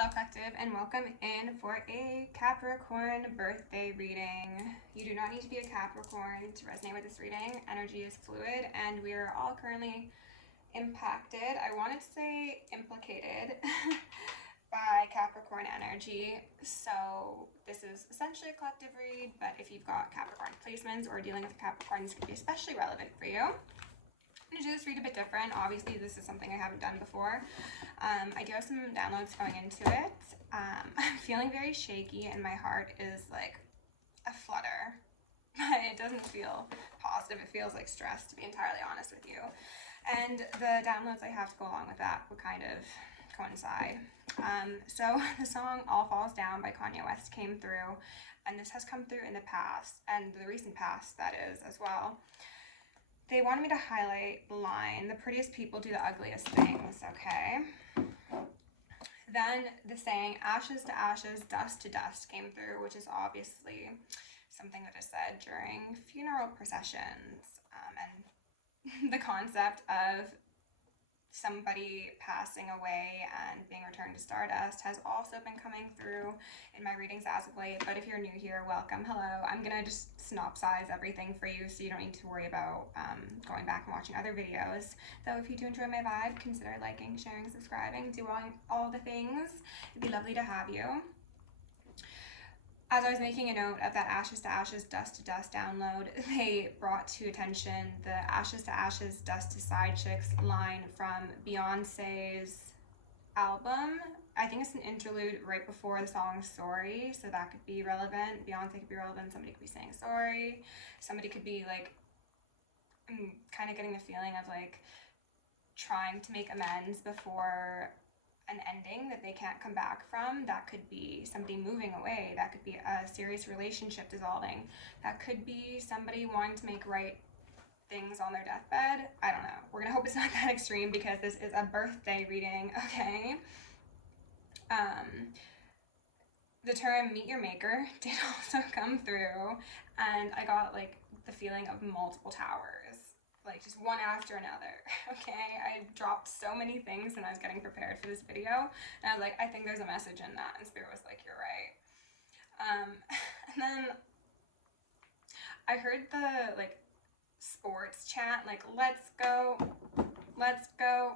Hello Collective, and welcome in for a Capricorn birthday reading. You do not need to be a Capricorn to resonate with this reading. Energy is fluid and we are all currently impacted, I wanted to say implicated, by Capricorn energy. So this is essentially a collective read, but if you've got Capricorn placements or dealing with Capricorn, this could be especially relevant for you. I'm going to do this read a bit different. Obviously, this is something I haven't done before. I do have some downloads going into it. I'm feeling very shaky and my heart is like a flutter, but it doesn't feel positive. It feels like stress, to be entirely honest with you. And the downloads I have to go along with that would kind of coincide. So the song All Falls Down by Kanye West came through, and this has come through in the past, and the recent past, that is, as well. They wanted me to highlight the line, the prettiest people do the ugliest things, okay? Then the saying, ashes to ashes, dust to dust came through, which is obviously something that is said during funeral processions. And the concept of somebody passing away and being returned to stardust has also been coming through in my readings as of late. But if you're new here, welcome, hello. I'm gonna just synopsize everything for you so you don't need to worry about going back and watching other videos. Though if you do enjoy my vibe, consider liking, sharing, subscribing, do all the things. It'd be lovely to have you. As I was making a note of that ashes to ashes, dust to dust download, they brought to attention the ashes to ashes, dust to side chicks line from Beyonce's album. I think it's an interlude right before the song Sorry, so that could be relevant. Beyonce could be relevant, somebody could be saying sorry, somebody could be like, I'm kind of getting the feeling of like trying to make amends before an ending that they can't come back from. That could be somebody moving away, that could be a serious relationship dissolving, that could be somebody wanting to make right things on their deathbed. I don't know, we're gonna hope it's not that extreme because this is a birthday reading, okay? The term meet your maker did also come through, and I got like the feeling of multiple towers, like just one after another, okay? I dropped so many things when I was getting prepared for this video, and I was like, I think there's a message in that, and Spirit was like, you're right. And then I heard the like sports chant, like, let's go, let's go.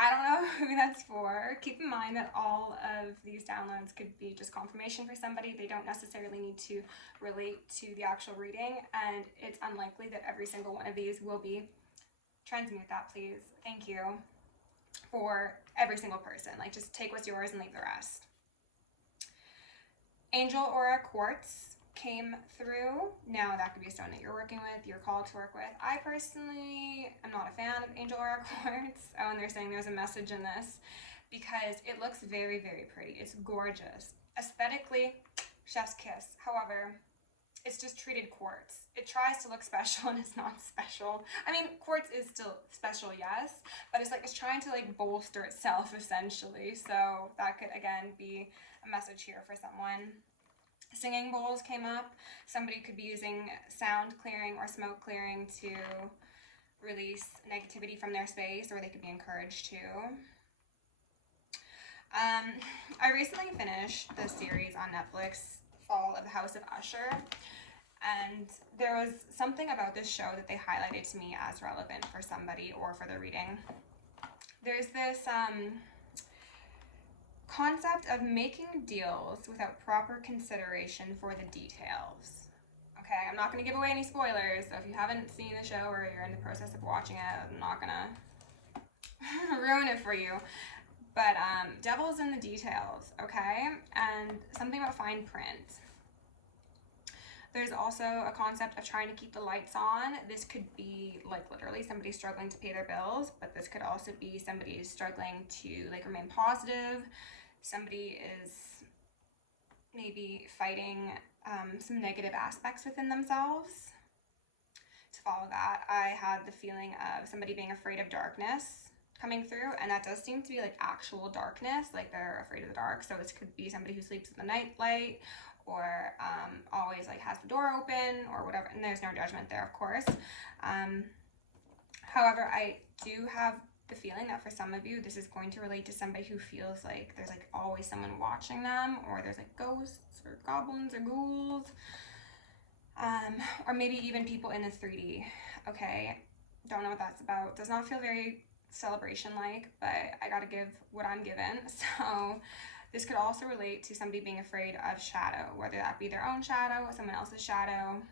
I don't know who that's for. Keep in mind that all of these downloads could be just confirmation for somebody. They don't necessarily need to relate to the actual reading, and it's unlikely that every single one of these will be. Transmute that, please. Thank you. For every single person. Like, just take what's yours and leave the rest. Angel Aura Quartz came through. Now that could be a stone that you're working with, you're called to work with. I personally am not a fan of Angel Aura Quartz. Oh, and they're saying there's a message in this because it looks very, very pretty. It's gorgeous. Aesthetically, chef's kiss. However, it's just treated quartz. It tries to look special and it's not special. I mean, quartz is still special, yes, but it's like it's trying to like bolster itself essentially. So that could again be a message here for someone. Singing bowls came up. Somebody could be using sound clearing or smoke clearing to release negativity from their space, or they could be encouraged to. I recently finished the series on Netflix, Fall of the House of Usher, and there was something about this show that they highlighted to me as relevant for somebody or for the reading. There's this concept of making deals without proper consideration for the details. Okay, I'm not going to give away any spoilers, so if you haven't seen the show or you're in the process of watching it, I'm not going to ruin it for you. But devil's in the details, okay? And something about fine print. There's also a concept of trying to keep the lights on. This could be like literally somebody struggling to pay their bills, but this could also be somebody struggling to like remain positive. Somebody is maybe fighting some negative aspects within themselves. To follow that, I had the feeling of somebody being afraid of darkness coming through, and that does seem to be like actual darkness, like they're afraid of the dark. So this could be somebody who sleeps with the night light, or always like has the door open or whatever, and there's no judgment there, of course. However, I do have the feeling that for some of you, this is going to relate to somebody who feels like there's like always someone watching them, or there's like ghosts or goblins or ghouls, or maybe even people in the 3D. Okay, don't know what that's about. Does not feel very celebration-like, but I gotta give what I'm given. So this could also relate to somebody being afraid of shadow, whether that be their own shadow or someone else's shadow,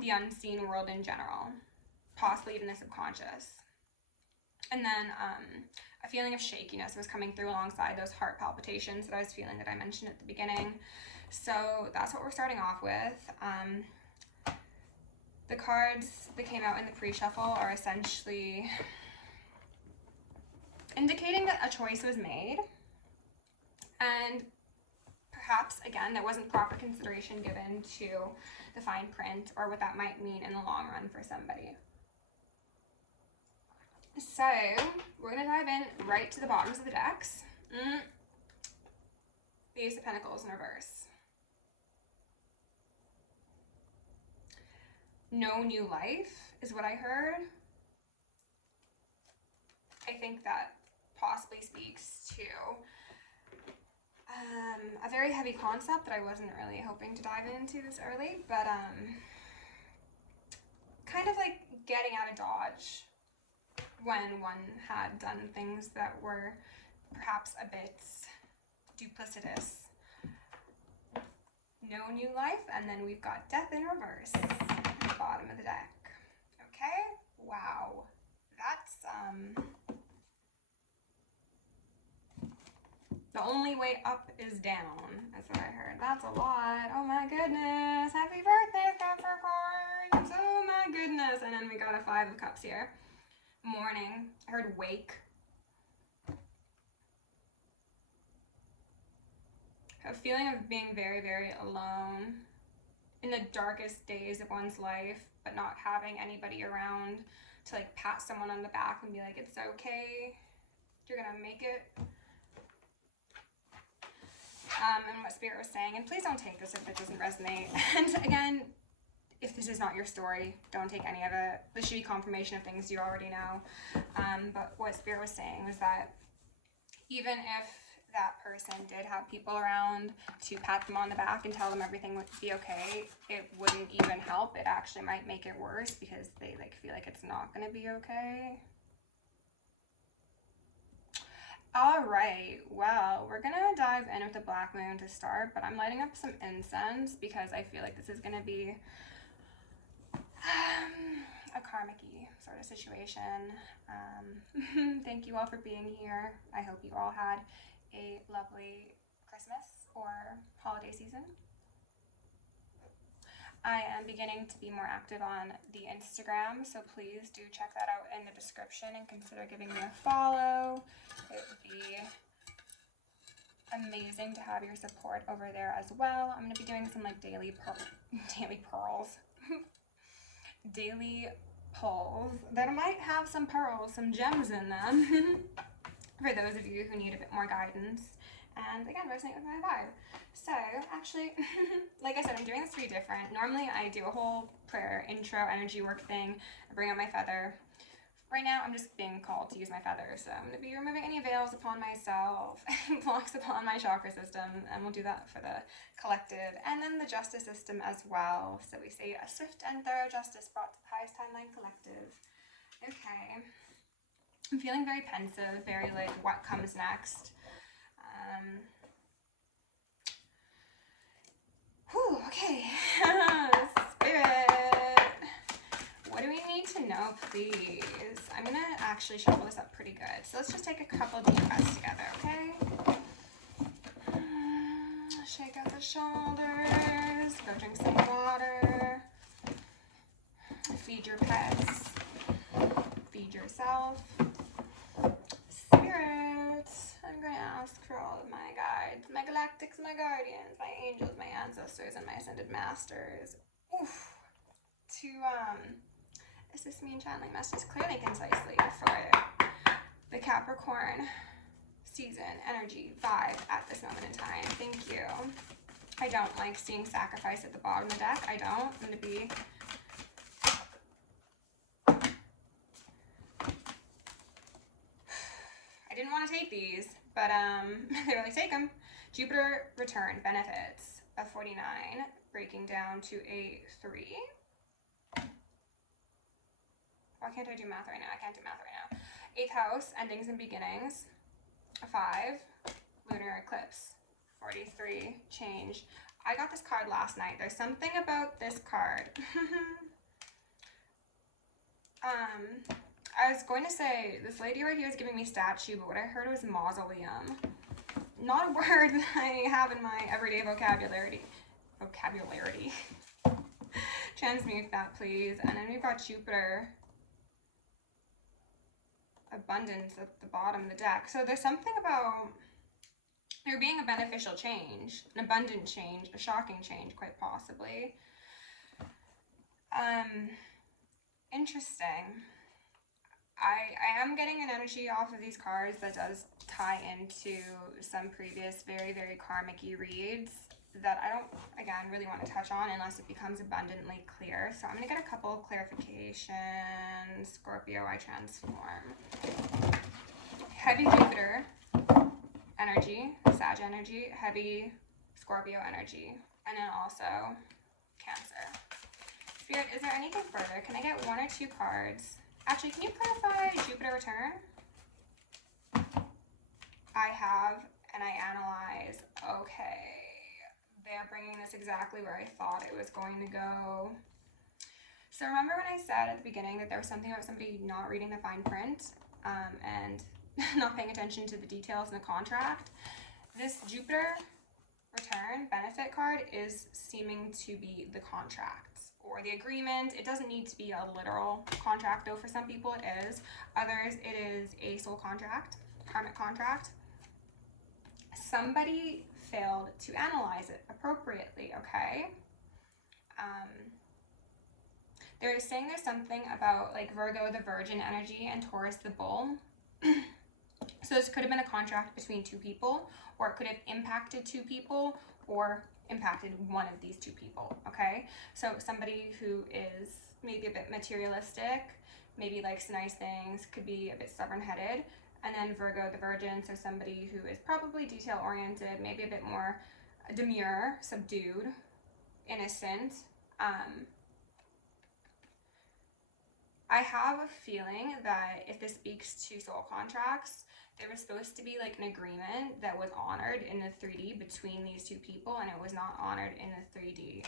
the unseen world in general, possibly even the subconscious. And then a feeling of shakiness was coming through alongside those heart palpitations that I was feeling that I mentioned at the beginning. So that's what we're starting off with. The cards that came out in the pre-shuffle are essentially indicating that a choice was made, and perhaps, again, there wasn't proper consideration given to the fine print or what that might mean in the long run for somebody. So we're going to dive in right to the bottoms of the decks. The Ace of Pentacles in reverse. No new life is what I heard. I think that possibly speaks to a very heavy concept that I wasn't really hoping to dive into this early, but kind of like getting out of Dodge when one had done things that were perhaps a bit duplicitous. No new life, and then we've got death in reverse at the bottom of the deck. Okay, wow, that's the only way up is down. That's what I heard. That's a lot. Oh my goodness. Happy birthday, Capricorn. Oh my goodness. And then we got a 5 of Cups here. Morning. I heard wake. A feeling of being very, very alone in the darkest days of one's life, but not having anybody around to like pat someone on the back and be like, it's okay. You're gonna make it. And what Spirit was saying, and please don't take this if it doesn't resonate. And again, if this is not your story, don't take any of it. This should be confirmation of things you already know. But what Spirit was saying was that even if that person did have people around to pat them on the back and tell them everything would be okay, it wouldn't even help. It actually might make it worse because they like feel like it's not going to be okay. All right, well, we're gonna dive in with the Black Moon to start, but I'm lighting up some incense because I feel like this is gonna be a karmic-y sort of situation. Thank you all for being here. I hope you all had a lovely Christmas or holiday season. I am beginning to be more active on the Instagram, so please do check that out in the description and consider giving me a follow. It would be amazing to have your support over there as well. I'm going to be doing some like daily pulls that might have some pearls, some gems in them for those of you who need a bit more guidance and again resonate with my vibe. So actually, like I said, I'm doing this to be different. Normally I do a whole prayer intro energy work thing. I bring out my feather. Right now I'm just being called to use my feather, so I'm going to be removing any veils upon myself, blocks upon my chakra system, and we'll do that for the collective and then the justice system as well. So we say a swift and thorough justice brought to the highest timeline collective. Okay, I'm feeling very pensive, very like what comes next. Okay. Spirit, what do we need to know, please? I'm gonna actually shuffle this up pretty good. So let's just take a couple deep breaths together, okay? Shake out the shoulders, go drink some water, feed your pets, feed yourself. Spirit, I'm going to ask for all of my guides, my galactics, my guardians, my angels, my ancestors, and my ascended masters to assist me in channeling messages clearly, concisely for the Capricorn season, energy, vibe at this moment in time. Thank you. I don't like seeing sacrifice at the bottom of the deck. I don't. I'm going to be these, but they really take them. Jupiter return benefits of 49, breaking down to a 3. Why can't I do math right now? I can't do math right now. 8th house, endings and beginnings. 5, lunar eclipse. 43, change. I got this card last night. There's something about this card. I was going to say, this lady right here is giving me statue, but what I heard was mausoleum. Not a word that I have in my everyday vocabulary. Transmute that, please. And then we've got Jupiter. Abundance at the bottom of the deck. So there's something about there being a beneficial change, an abundant change, a shocking change, quite possibly. Interesting. I am getting an energy off of these cards that does tie into some previous very, very karmic-y reads that I don't, again, really want to touch on unless it becomes abundantly clear. So I'm going to get a couple of clarifications. Scorpio, I transform. Heavy Jupiter energy, Sag energy, heavy Scorpio energy, and then also Cancer. Spirit, is there anything further? Can I get 1 or 2 cards? Actually, can you clarify Jupiter return? I have, and I analyze. Okay. They're bringing this exactly where I thought it was going to go. So remember when I said at the beginning that there was something about somebody not reading the fine print and not paying attention to the details in the contract? This Jupiter return benefit card is seeming to be the contract or the agreement. It doesn't need to be a literal contract, though for some people it is. Others, it is a soul contract, karmic contract. Somebody failed to analyze it appropriately, okay? They're saying there's something about like Virgo, the Virgin energy, and Taurus, the Bull. So this could have been a contract between 2 people, or it could have impacted 2 people, or impacted one of these 2 people, okay? So somebody who is maybe a bit materialistic, maybe likes nice things, could be a bit stubborn-headed, and then Virgo, the Virgin, so somebody who is probably detail-oriented, maybe a bit more demure, subdued, innocent. I have a feeling that if this speaks to soul contracts, there was supposed to be like an agreement that was honored in the 3D between these 2 people, and it was not honored in the 3D.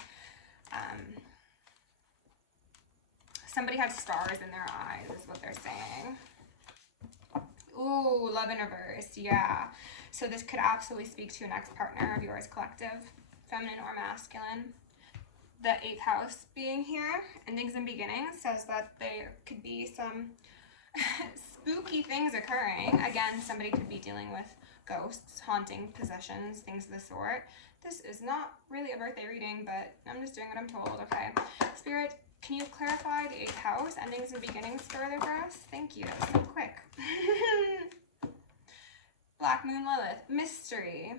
Somebody had stars in their eyes is what they're saying. Ooh, love in reverse, yeah. So this could absolutely speak to an ex-partner of yours, collective, feminine or masculine. The 8th house being here, endings and beginnings, says that there could be some spooky things occurring. Again, somebody could be dealing with ghosts, haunting, possessions, things of the sort. This is not really a birthday reading, but I'm just doing what I'm told, okay? Spirit, can you clarify the 8th house, endings and beginnings further for us? Thank you, that was so quick. Black Moon Lilith, mystery.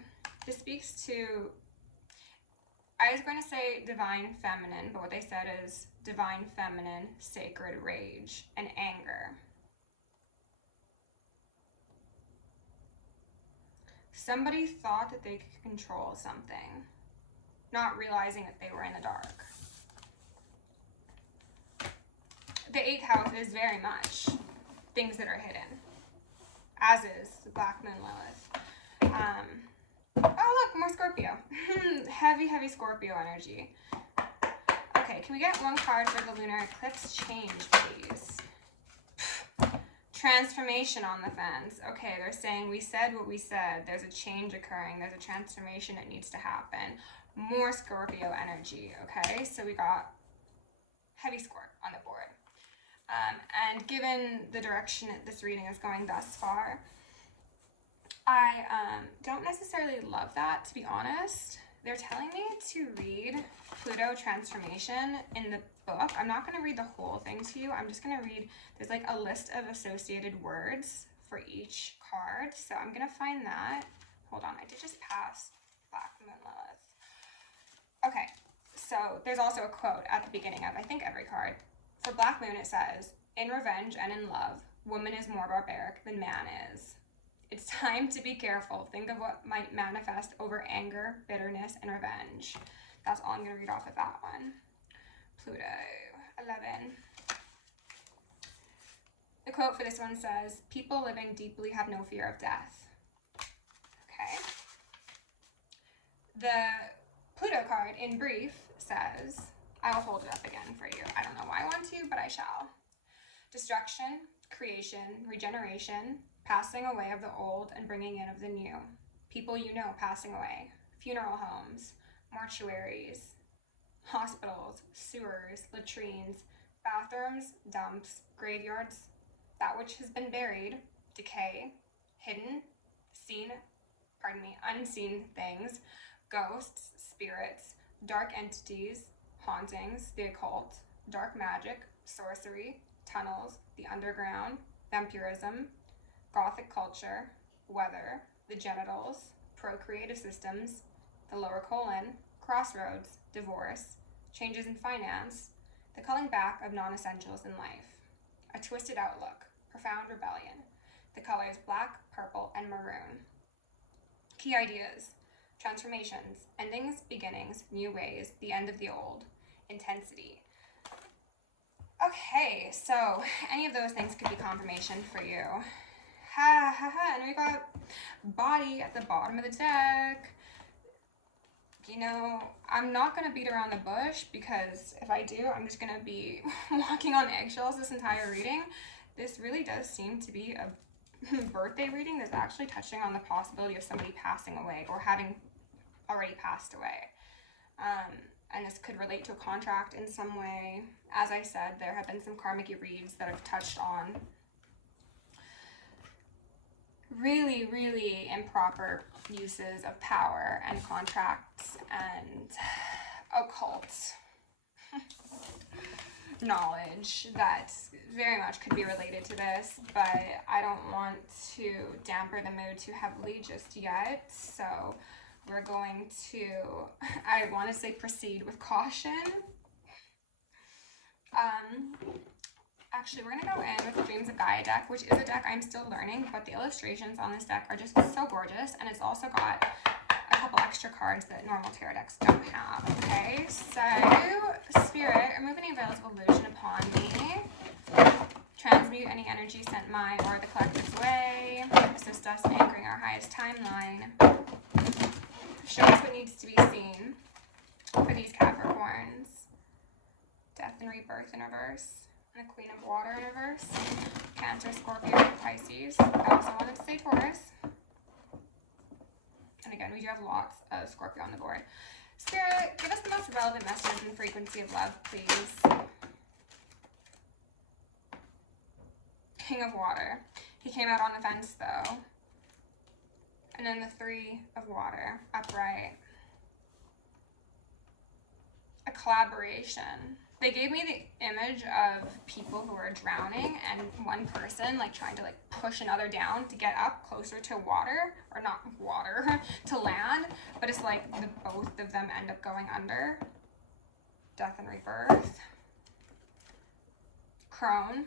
This speaks to, I was going to say divine feminine, but what they said is divine feminine, sacred rage, and anger. Somebody thought that they could control something, not realizing that they were in the dark. The 8th house is very much things that are hidden, as is the Black Moon Lilith. Oh look, more Scorpio. Heavy, heavy Scorpio energy. Okay, can we get 1 card for the lunar eclipse change, please? Transformation on the fence. Okay, they're saying we said what we said. There's a change occurring. There's a transformation that needs to happen. More Scorpio energy, okay? So we got heavy Scorp on the board. And given the direction that this reading is going thus far, I don't necessarily love that, to be honest. They're telling me to read Pluto Transformation in the book. I'm not going to read the whole thing to you. I'm just going to read, there's like a list of associated words for each card. So I'm going to find that. Hold on, I did just pass Black Moon Lilith. Okay, so there's also a quote at the beginning of, I think, every card. For Black Moon, it says, "In revenge and in love, woman is more barbaric than man is. It's time to be careful. Think of what might manifest over anger, bitterness, and revenge. That's all I'm going to read off of that one. Pluto, 11. The quote for this one says, people living deeply have no fear of death. Okay. The Pluto card, in brief, says, I will hold it up again for you. I don't know why I want to, but I shall. Destruction, creation, regeneration, passing away of the old and bringing in of the new. People you know passing away. Funeral homes, mortuaries, hospitals, sewers, latrines, bathrooms, dumps, graveyards, that which has been buried, decay, hidden, unseen things, ghosts, spirits, dark entities, hauntings, the occult, dark magic, sorcery, tunnels, the underground, vampirism, gothic culture, weather, the genitals, procreative systems, the lower colon, crossroads, divorce, changes in finance, the culling back of non-essentials in life, a twisted outlook, profound rebellion, the colors black, purple, and maroon. Key ideas, transformations, endings, beginnings, new ways, the end of the old, intensity. Okay, so any of those things could be confirmation for you. And we got body at the bottom of the deck. You know, I'm not going to beat around the bush, because if I do, I'm just going to be walking on eggshells this entire reading. This really does seem to be a birthday reading that's actually touching on the possibility of somebody passing away or having already passed away. And this could relate to a contract in some way. As I said, there have been some karmic reads that have touched on really, really improper uses of power and contracts and occult knowledge that very much could be related to this, but I don't want to damper the mood too heavily just yet. So we're going to, I want to say, proceed with caution. Actually, we're going to go in with the Dreams of Gaia deck, which is a deck I'm still learning, but the illustrations on this deck are just so gorgeous, and it's also got a couple extra cards that normal tarot decks don't have. Okay, so Spirit, remove any available illusion upon me. Transmute any energy sent my or the collective's way. Assist us in anchoring our highest timeline. Show us what needs to be seen for these Capricorns. Death and rebirth in reverse. And the Queen of Water in reverse. Cancer, Scorpio, and Pisces. I also wanted to say Taurus. And again, we do have lots of Scorpio on the board. Spirit, give us the most relevant message and frequency of love, please. King of Water. He came out on the fence, though. And then the Three of Water, upright. A collaboration. They gave me the image of people who are drowning and one person like trying to like push another down to get up closer to water, or not water, to land, but it's like the both of them end up going under. Death and rebirth. Crone.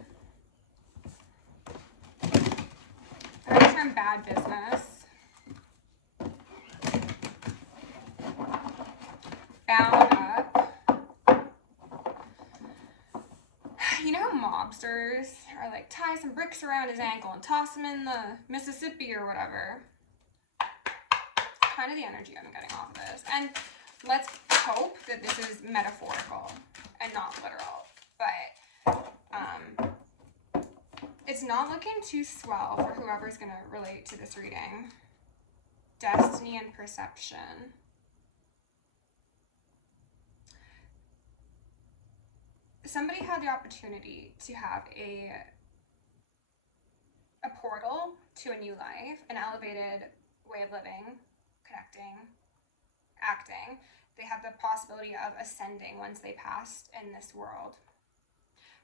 I'm gonna turn bad business. Bound up. You know how mobsters are like, tie some bricks around his ankle and toss him in the Mississippi or whatever? Kind of the energy I'm getting off of this. And let's hope that this is metaphorical and not literal. But it's not looking too swell for whoever's going to relate to this reading. Destiny and perception. Somebody had the opportunity to have a portal to a new life, an elevated way of living, connecting, acting. They have the possibility of ascending once they passed in this world.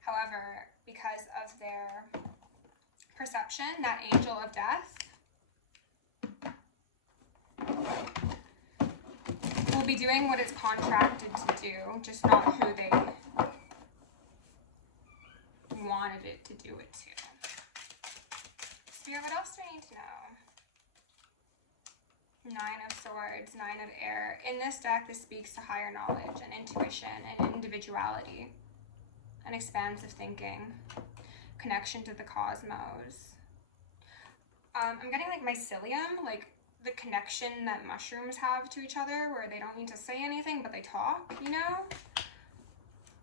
However, because of their perception, that angel of death will be doing what it's contracted to do, just not who they wanted it to do it to. Spirit, what else do I need to know? Nine of Swords, Nine of Air. In this deck, this speaks to higher knowledge and intuition and individuality and expansive thinking, connection to the cosmos. I'm getting like mycelium, like the connection that mushrooms have to each other where they don't need to say anything, but they talk, you know?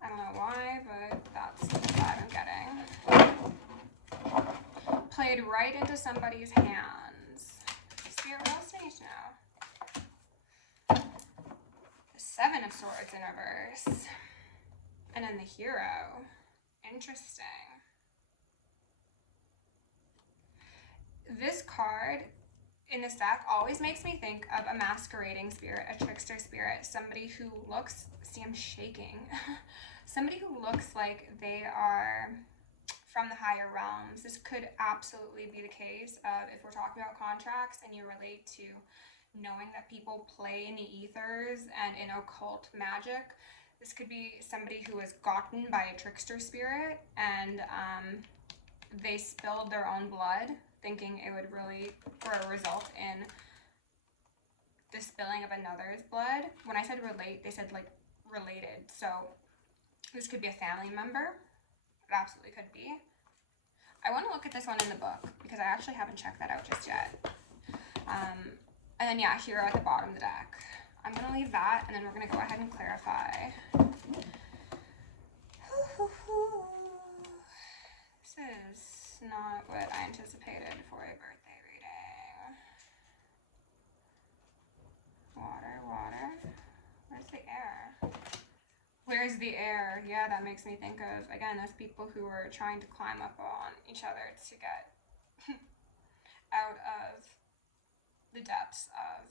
I don't know why, but that's the vibe I'm getting. Played right into somebody's hands. Spirit, what else do I need to know? The Seven of Swords in reverse. And then the Hero. Interesting. This card in this deck always makes me think of a masquerading spirit, a trickster spirit, somebody who looks, see I'm shaking, somebody who looks like they are from the higher realms. This could absolutely be the case of if we're talking about contracts and you relate to knowing that people play in the ethers and in occult magic. This could be somebody who was gotten by a trickster spirit and they spilled their own blood, thinking it would really result in the spilling of another's blood. When I said relate, they said like related. So this could be a family member. It absolutely could be. I want to look at this one in the book because I actually haven't checked that out just yet. And then yeah, Hero at the bottom of the deck. I'm going to leave that and then we're going to go ahead and clarify. This is not what I anticipated for a birthday reading. Water, water. Where's the air? Where's the air? Yeah, that makes me think of, again, those people who were trying to climb up on each other to get out of the depths of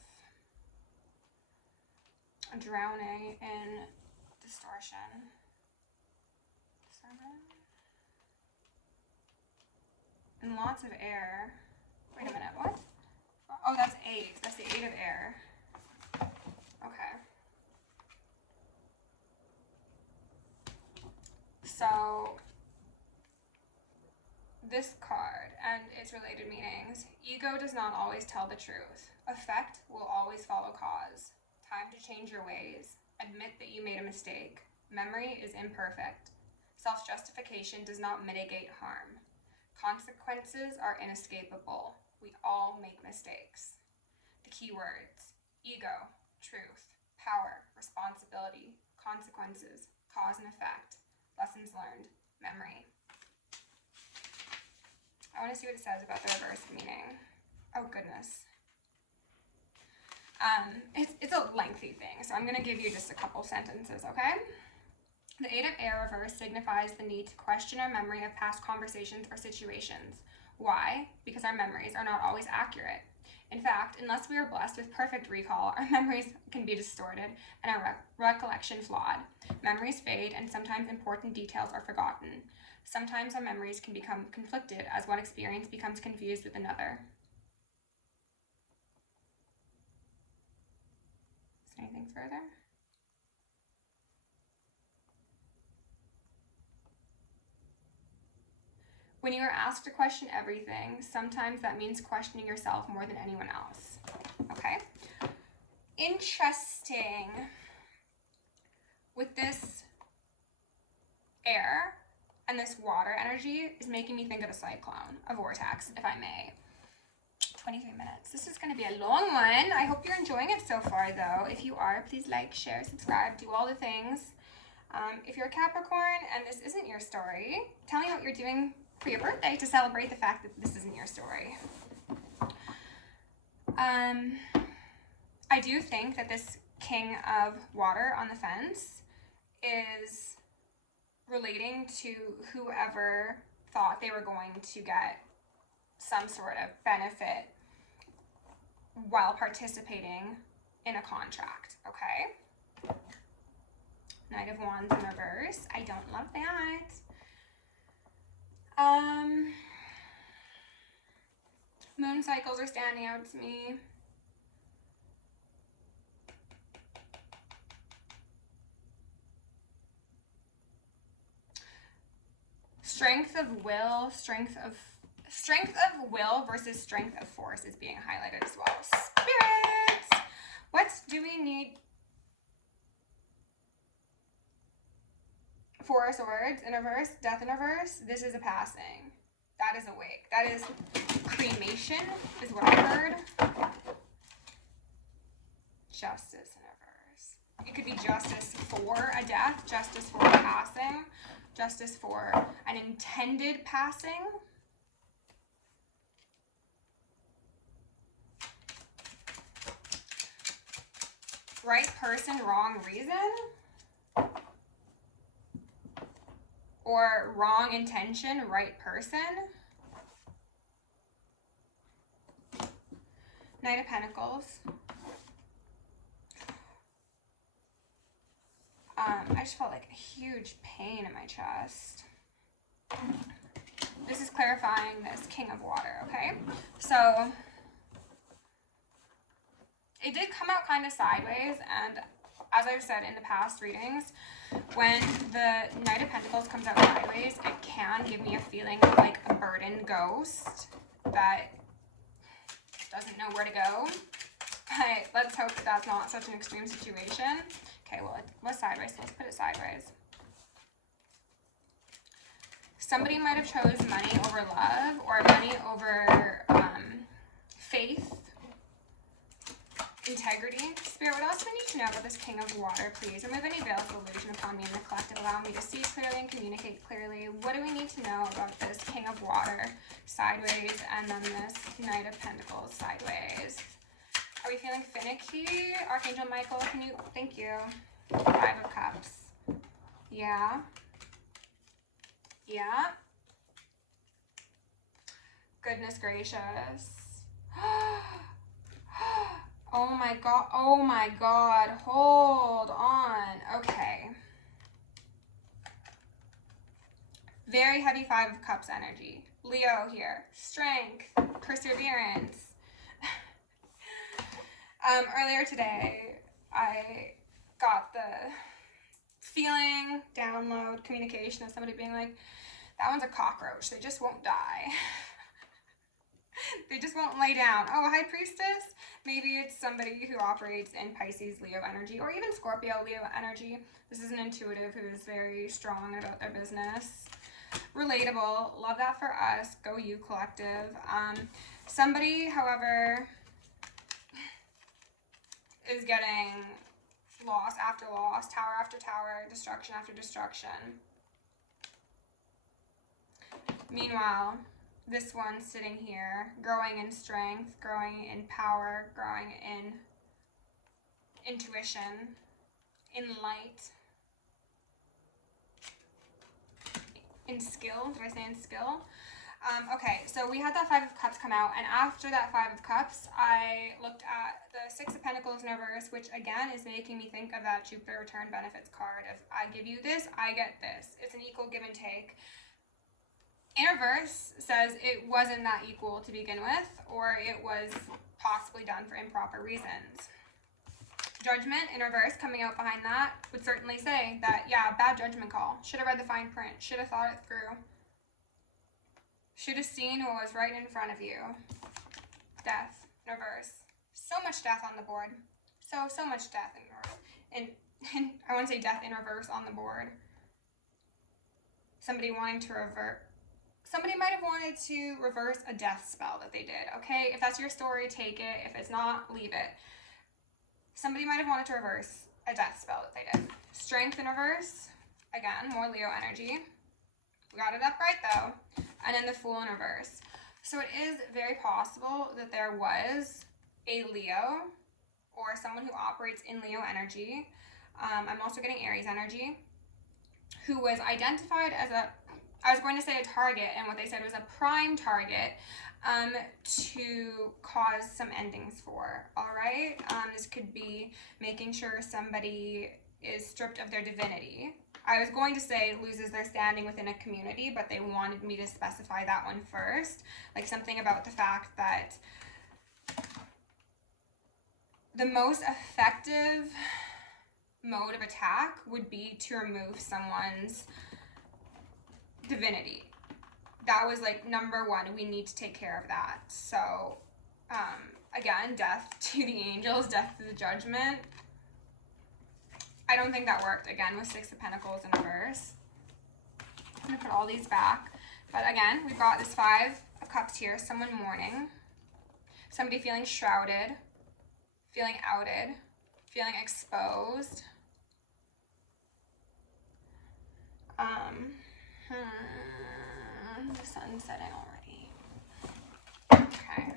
drowning in distortion. 7. And lots of air. Wait a minute, what? Oh, that's 8. That's the 8 of air. Okay. So, this card and its related meanings. Ego does not always tell the truth. Effect will always follow cause. Time to change your ways. Admit that you made a mistake. Memory is imperfect. Self-justification does not mitigate harm. Consequences are inescapable. We all make mistakes. The key words: ego, truth, power, responsibility, consequences, cause and effect, lessons learned, memory. I want to see what it says about the reverse meaning. Oh goodness. It's a lengthy thing, so I'm going to give you just a couple sentences, okay? The 8 of air reverse signifies the need to question our memory of past conversations or situations. Why? Because our memories are not always accurate. In fact, unless we are blessed with perfect recall, our memories can be distorted and our recollection flawed. Memories fade and sometimes important details are forgotten. Sometimes our memories can become conflicted as one experience becomes confused with another. Is there anything further? When you are asked to question everything, sometimes that means questioning yourself more than anyone else. Okay? Interesting. With this air and this water energy is making me think of a cyclone, a vortex, if I may. 23 minutes. This is going to be a long one. I hope you're enjoying it so far, though. If you are, please like, share, subscribe, do all the things. If you're a Capricorn and this isn't your story, tell me what you're doing for your birthday to celebrate the fact that this isn't your story. I do think that this King of Water on the fence is relating to whoever thought they were going to get some sort of benefit while participating in a contract, okay? Knight of Wands in reverse. I don't love that. Moon cycles are standing out to me. Strength of will, strength of will versus strength of force is being highlighted as well. Spirit! Four of Swords in reverse, Death in reverse. This is a passing. That is a wake. That is cremation, is what I heard. Justice in reverse. It could be justice for a death, justice for a passing, justice for an intended passing. Right person, wrong reason. Or wrong intention, right person. Knight of Pentacles. I just felt like a huge pain in my chest. This is clarifying this King of Water, okay? So, it did come out kind of sideways, and as I've said in the past readings, when the Knight of Pentacles comes out sideways, it can give me a feeling of like a burdened ghost that doesn't know where to go. But let's hope that that's not such an extreme situation. Okay, well, it was sideways, so let's put it sideways. Somebody might have chose money over love, or money over faith, integrity. Spirit, what else do I need to know about this King of Water, please? Remove any veils of illusion upon me in the collective. Allow me to see clearly and communicate clearly. What do we need to know about this King of Water sideways, and then this Knight of Pentacles sideways? Are we feeling finicky? Archangel Michael, can you... Thank you. Five of Cups. Yeah. Yeah. Goodness gracious. Oh my god. Oh my god. Hold on. Okay. Very heavy Five of Cups energy. Leo here. Strength. Perseverance. Earlier today, I got the feeling, download, communication of somebody being like, that one's a cockroach. They just won't die. They just won't lay down. Oh, High Priestess? Maybe it's somebody who operates in Pisces, Leo energy, or even Scorpio, Leo energy. This is an intuitive who is very strong about their business. Relatable. Love that for us. Go you, collective. Somebody, however, is getting loss after loss, tower after tower, destruction after destruction. Meanwhile, this one sitting here, growing in strength, growing in power, growing in intuition, in light, in skill. Did I say in skill? Okay, so we had that Five of Cups come out, and after that Five of Cups, I looked at the Six of Pentacles in reverse, which again is making me think of that Jupiter return benefits card. If I give you this, I get this. It's an equal give and take. In reverse says it wasn't that equal to begin with, or it was possibly done for improper reasons. Judgment in reverse coming out behind that would certainly say that, yeah, bad judgment call. Should have read the fine print. Should have thought it through. Should have seen what was right in front of you. Death in reverse. So much death on the board. So much death in reverse. And I want to say death in reverse on the board. Somebody wanting to revert. Somebody might have wanted to reverse a death spell that they did, okay? If that's your story, take it. If it's not, leave it. Somebody might have wanted to reverse a death spell that they did. Strength in reverse. Again, more Leo energy. We got it up right though. And then the Fool in reverse. So it is very possible that there was a Leo or someone who operates in Leo energy. I'm also getting Aries energy, who was identified as I was going to say a target, and what they said was a prime target to cause some endings for, all right? This could be making sure somebody is stripped of their divinity. I was going to say loses their standing within a community, but they wanted me to specify that one first. Like something about the fact that the most effective mode of attack would be to remove someone's divinity. That was like number one. We need to take care of that. So again, death to the angels, death to the judgment. I don't think that worked again with Six of Pentacles in reverse. I'm going to put all these back. But again, we've got this 5 of Cups here. Someone mourning. Somebody feeling shrouded. Feeling outed. Feeling exposed. The sun's setting already. Okay.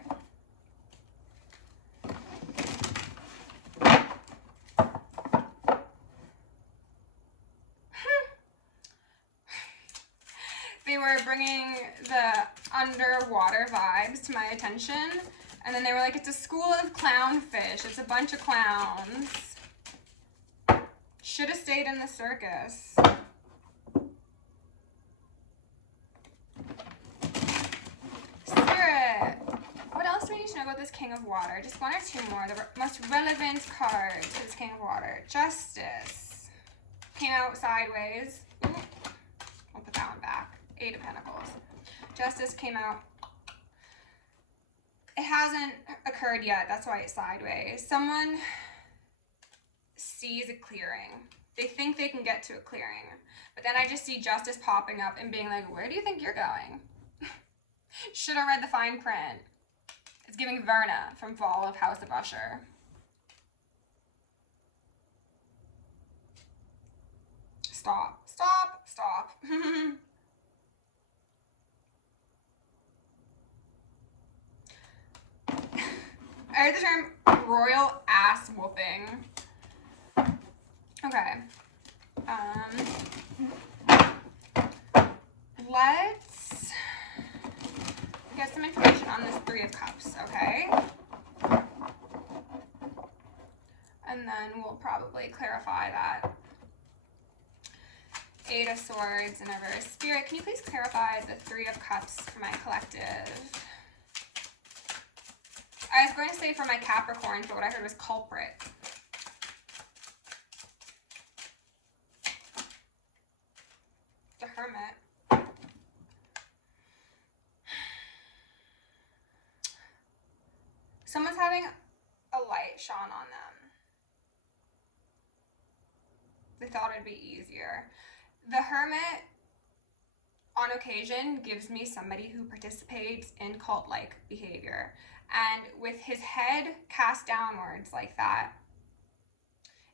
They were bringing the underwater vibes to my attention, and then they were like, it's a school of clownfish. It's a bunch of clowns. Should have stayed in the circus. Spirit, what else do we need to know about this King of Water? Just 1 or 2 more. The most relevant card to this King of Water. Justice. Came out sideways. Ooh. I'll put that one back. 8 of Pentacles. Justice came out. It hasn't occurred yet. That's why it's sideways. Someone sees a clearing. They think they can get to a clearing. But then I just see Justice popping up and being like, where do you think you're going? Should have read the fine print. It's giving Verna from Fall of House of Usher. Stop. Stop. Stop. I heard the term royal ass whooping. Okay. Let's get some information on this 3 of Cups, okay? And then we'll probably clarify that. 8 of Swords and Reverse. Spirit, can you please clarify the 3 of Cups for my collective? I was going to say for my Capricorns, but what I heard was culprit. The Hermit. Someone's having a light shone on them. They thought it'd be easier. The Hermit, on occasion, gives me somebody who participates in cult-like behavior. And with his head cast downwards like that,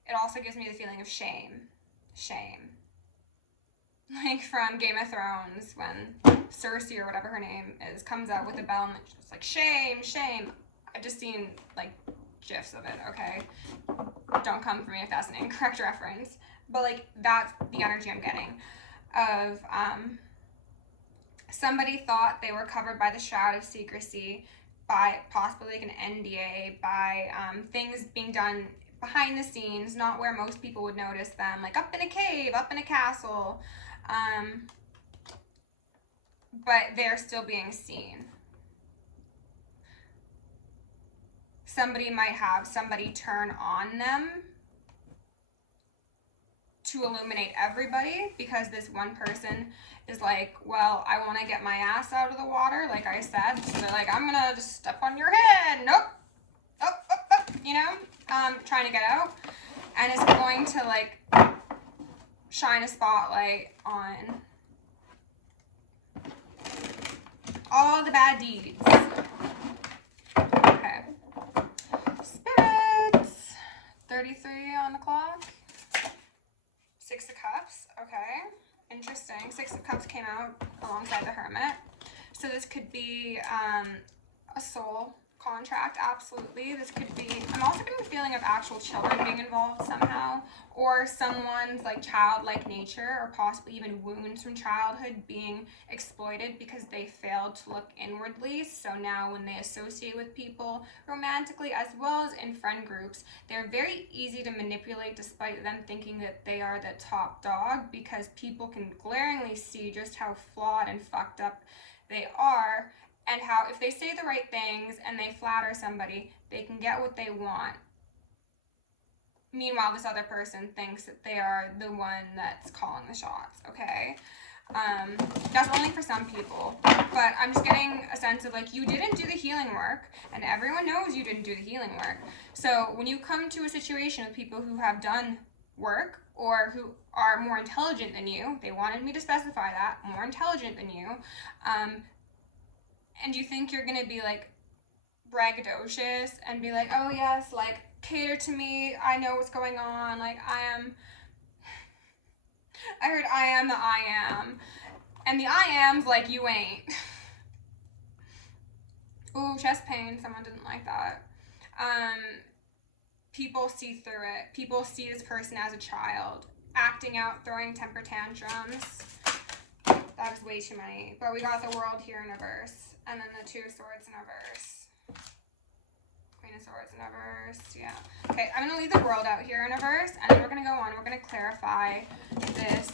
it also gives me the feeling of shame. Shame. Like from Game of Thrones, when Cersei, or whatever her name is, comes out with a bell and it's just like, shame, shame. I've just seen, like, GIFs of it, okay? Don't come for me if that's an incorrect reference. But, like, that's the energy I'm getting of somebody thought they were covered by the shroud of secrecy, by possibly like an NDA, by things being done behind the scenes, not where most people would notice them, like up in a cave, up in a castle, but they're still being seen. Somebody might have somebody turn on them to illuminate everybody, because this one person is like, well, I want to get my ass out of the water, like I said, so they're like, I'm gonna just step on your head, nope, oh, you know, trying to get out, and it's going to like shine a spotlight on all the bad deeds. Okay, spirits, 33 on the clock. 6 of Cups, okay, interesting. 6 of Cups came out alongside the Hermit. So this could be a soul contract, absolutely. This could be, I'm also getting the feeling of actual children being involved somehow, or someone's like childlike nature, or possibly even wounds from childhood being exploited because they failed to look inwardly. So now when they associate with people romantically as well as in friend groups, they're very easy to manipulate despite them thinking that they are the top dog, because people can glaringly see just how flawed and fucked up they are, and how if they say the right things and they flatter somebody, they can get what they want. Meanwhile, this other person thinks that they are the one that's calling the shots, okay? That's only for some people, but I'm just getting a sense of like, you didn't do the healing work, and everyone knows you didn't do the healing work. So when you come to a situation with people who have done work or who are more intelligent than you. They wanted me to specify that, more intelligent than you. And you think you're going to be like braggadocious and be like, oh yes, like cater to me, I know what's going on, like I heard I am the I am. And the I am's like, you ain't. Ooh, chest pain, someone didn't like that. People see through it. People see this person as a child, acting out, throwing temper tantrums. That is way too many. But we got the World here in reverse. And then the Two of Swords in reverse. Queen of Swords in reverse. Yeah. Okay, I'm going to leave the World out here in reverse. And then we're going to go on. We're going to clarify this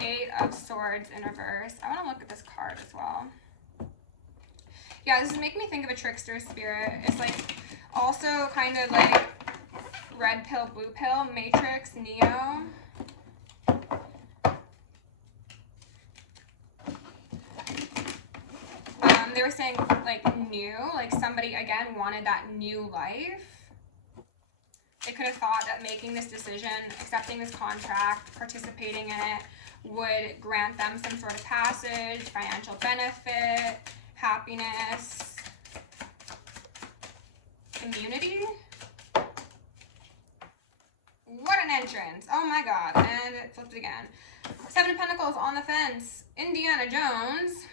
Eight of Swords in reverse. I want to look at this card as well. Yeah, this is making me think of a trickster spirit. It's like also kind of like red pill, blue pill, Matrix, Neo. They were saying like new, like somebody again wanted that new life. They could have thought that making this decision, accepting this contract, participating in it would grant them some sort of passage, financial benefit, happiness, immunity. What an entrance. Oh my god. And it flipped again. Seven of Pentacles on the fence. Indiana Jones.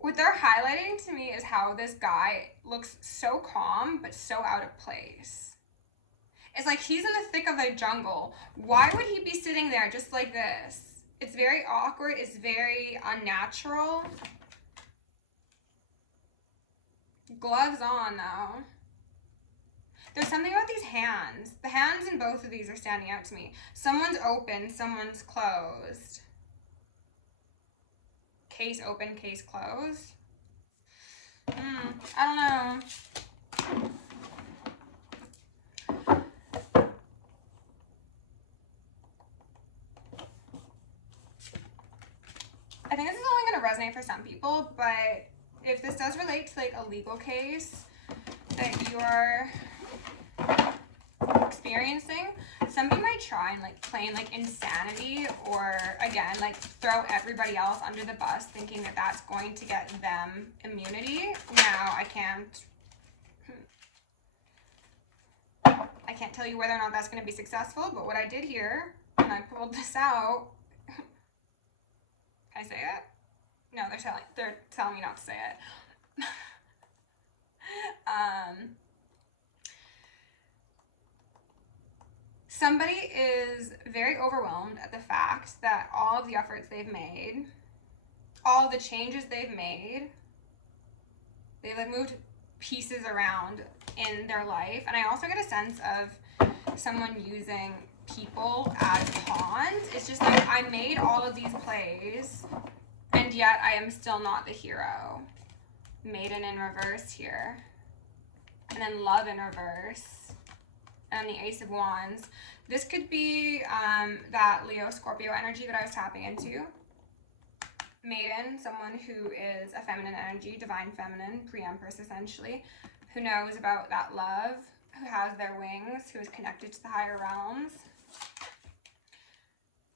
What they're highlighting to me is how this guy looks so calm, but so out of place. It's like he's in the thick of the jungle. Why would he be sitting there just like this? It's very awkward. It's very unnatural. Gloves on, though. There's something about these hands. The hands in both of these are standing out to me. Someone's open, someone's closed. Case open, case closed. I don't know. I think this is only going to resonate for some people, but if this does relate to like a legal case that you're experiencing, somebody might try and like claim like insanity or again like throw everybody else under the bus thinking that that's going to get them immunity. Now I can't tell you whether or not that's going to be successful, but what I did here when I pulled this out, can I say it? No, they're telling me not to say it. Somebody is very overwhelmed at the fact that all of the efforts they've made, all of the changes they've made, they've like moved pieces around in their life. And I also get a sense of someone using people as pawns. It's just like, I made all of these plays and yet I am still not the hero. Maiden in reverse here. And then Love in reverse. And the Ace of Wands. This could be that Leo Scorpio energy that I was tapping into. Maiden, someone who is a feminine energy, divine feminine, pre-empress essentially, who knows about that love, who has their wings, who is connected to the higher realms.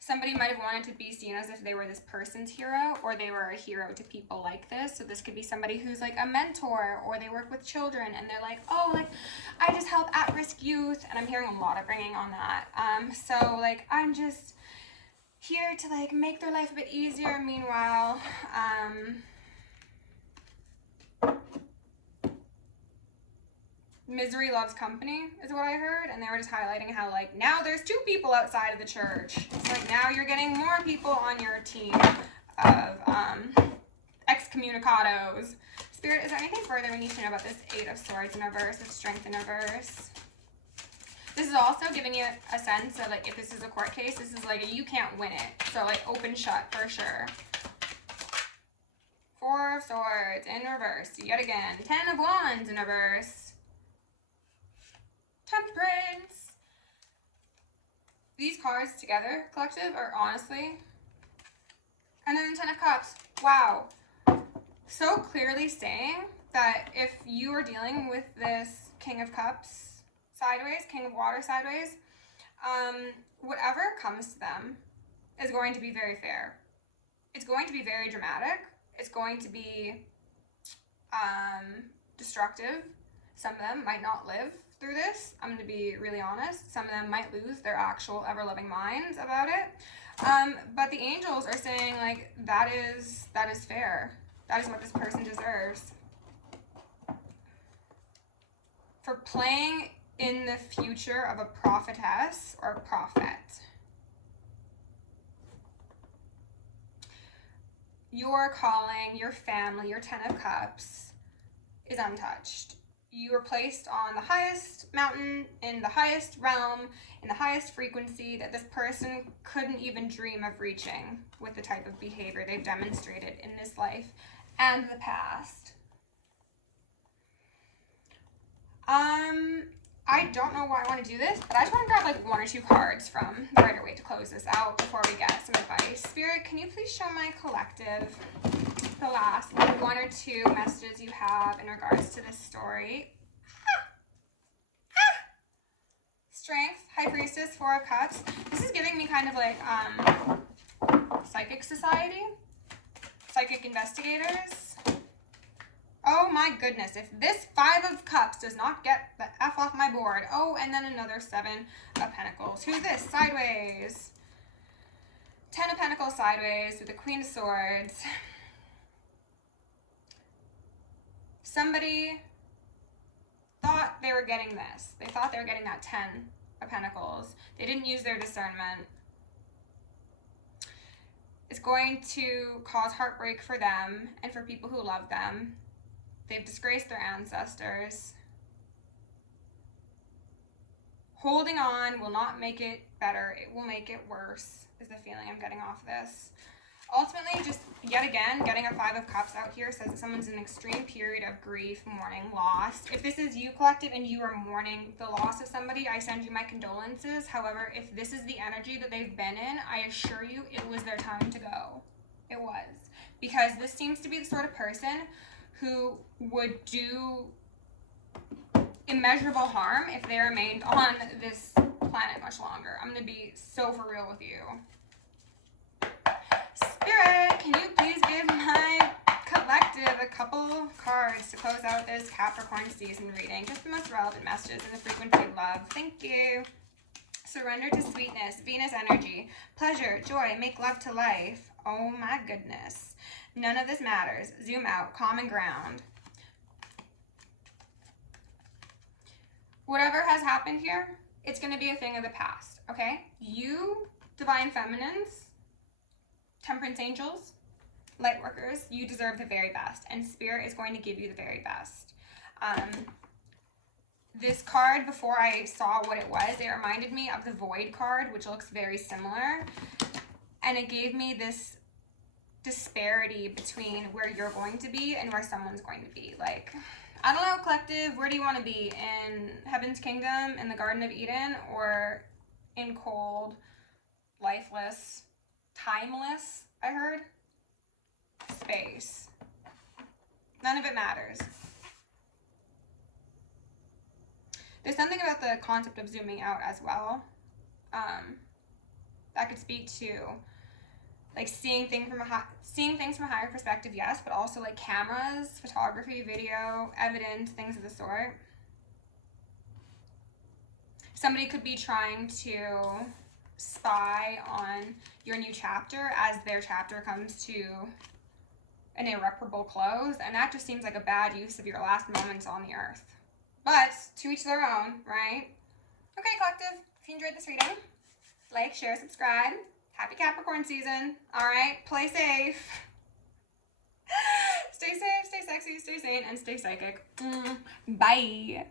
Somebody might have wanted to be seen as if they were this person's hero, or they were a hero to people like this. So this could be somebody who's like a mentor, or they work with children and they're like, oh, like I just help at-risk youth. And I'm hearing a lot of bringing on that. So like, I'm just here to like make their life a bit easier. Meanwhile, misery loves company is what I heard, and they were just highlighting how like now there's two people outside of the church. It's like now you're getting more people on your team of excommunicados. Spirit, is there anything further we need to know about this Eight of Swords in reverse, with Strength in reverse? This is also giving you a sense of like if this is a court case, this is like you can't win it. So like open shut for sure. Four of Swords in reverse yet again. 10 of Wands in reverse. Temperance. These cards together, collective, are honestly, and then 10 of Cups. Wow. So clearly saying that if you are dealing with this King of Cups sideways, King of Water sideways, whatever comes to them is going to be very fair. It's going to be very dramatic. It's going to be destructive. Some of them might not live through this. I'm going to be really honest. Some of them might lose their actual ever-loving minds about it. But the angels are saying, like, that is fair. That is what this person deserves. For playing in the future of a prophetess or a prophet. Your calling, your family, your 10 of Cups is untouched. You were placed on the highest mountain, in the highest realm, in the highest frequency that this person couldn't even dream of reaching with the type of behavior they've demonstrated in this life and the past. I don't know why I want to do this, but I just want to grab like 1 or 2 cards from the Rider-Waite to close this out before we get some advice. Spirit, can you please show my collective the last 1 or 2 messages you have in regards to this story? Strength, High Priestess, 4 of Cups. This is giving me kind of like psychic society, psychic investigators. Oh my goodness, if this 5 of Cups does not get the F off my board. Oh, and then another 7 of Pentacles. Who's this? Sideways. 10 of Pentacles sideways with the Queen of Swords. Somebody thought they were getting this. They thought they were getting that 10 of Pentacles. They didn't use their discernment. It's going to cause heartbreak for them and for people who love them. They've disgraced their ancestors. Holding on will not make it better. It will make it worse, is the feeling I'm getting off this. Ultimately, just yet again, getting a 5 of Cups out here says that someone's in an extreme period of grief, mourning, loss. If this is you, collective, and you are mourning the loss of somebody, I send you my condolences. However, if this is the energy that they've been in, I assure you it was their time to go. It was. Because this seems to be the sort of person who would do immeasurable harm if they remained on this planet much longer. I'm going to be so for real with you. Spirit, can you please give my collective a couple cards to close out this Capricorn season reading? Just the most relevant messages in the frequency of love. Thank you. Surrender to sweetness, Venus energy, pleasure, joy, make love to life. Oh my goodness. None of this matters. Zoom out. Common ground. Whatever has happened here, it's going to be a thing of the past, okay? You, divine feminines, temperance angels, light workers, you deserve the very best, and Spirit is going to give you the very best. This card, before I saw what it was, it reminded me of the Void card, which looks very similar, and it gave me this disparity between where you're going to be and where someone's going to be. Like, I don't know, collective, where do you want to be? In Heaven's Kingdom, in the Garden of Eden, or in cold, lifeless, timeless, I heard, space? None of it matters. There's something about the concept of zooming out as well that could speak to like seeing things from a higher perspective, yes, but also like cameras, photography, video, evidence, things of the sort. Somebody could be trying to spy on your new chapter as their chapter comes to an irreparable close, and that just seems like a bad use of your last moments on the earth. But to each their own, right? Okay, collective, if you enjoyed this reading, like, share, subscribe. Happy Capricorn season. All right, play safe. Stay safe, stay sexy, stay sane, and stay psychic. Bye.